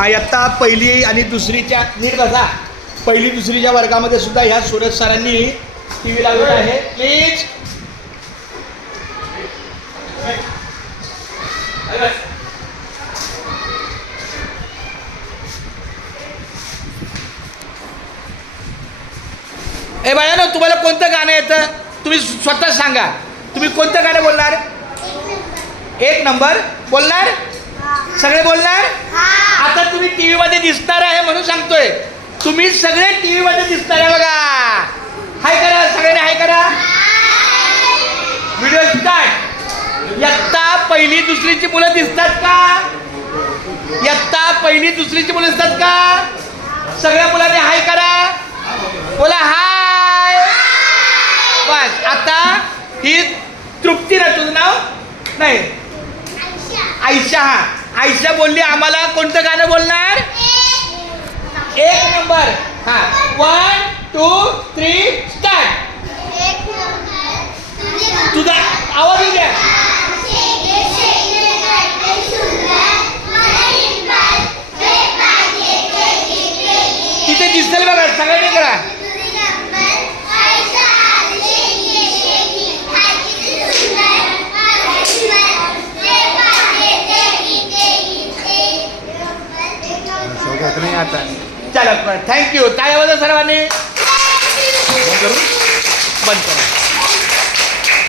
हा इयत्ता पहिली आणि दुसरीच्या नीट बसा. पहिली दुसरीच्या वर्गामध्ये सुद्धा ह्या सूरज सरांनी टी व्ही लावलेला आहे. प्लीज ए बाळांनो, तुम्हाला कोणतं गाणं येतं तुम्ही स्वतः सांगा. तुम्ही कोणतं गाणं बोलणार? एक नंबर बोलणार? सगळे बोलणार? आता तुम्ही टीव्ही मध्ये दिसणार आहे म्हणून सांगतोय. तुम्ही सगळे टीव्ही मध्ये दिसणार आहे बघा. हाय करा सगळ्यांनी, हाय करा. Video start. इयत्ता पहिली दुसरीची मुलं दिसतात का? इयत्ता पहिली दुसरीची मुलं दिसतात का? सगळ्या मुलांनी हाय करा. बोला हाय. बस. आता ही तृप्ती ना, तुझं नाव नाही आयशा. हा आयशा बोलली आम्हाला कोणतं गाणं बोलणार? एक नंबर. हा 1 2 3 स्टार्ट. तुझा आवाज येऊ द्या. तिथे दिसेल बघा, सगळ्यांनी करा. नहीं आता. चला थँक्यू. टाळ्या वाजवा सर्वांनी. बंद करा.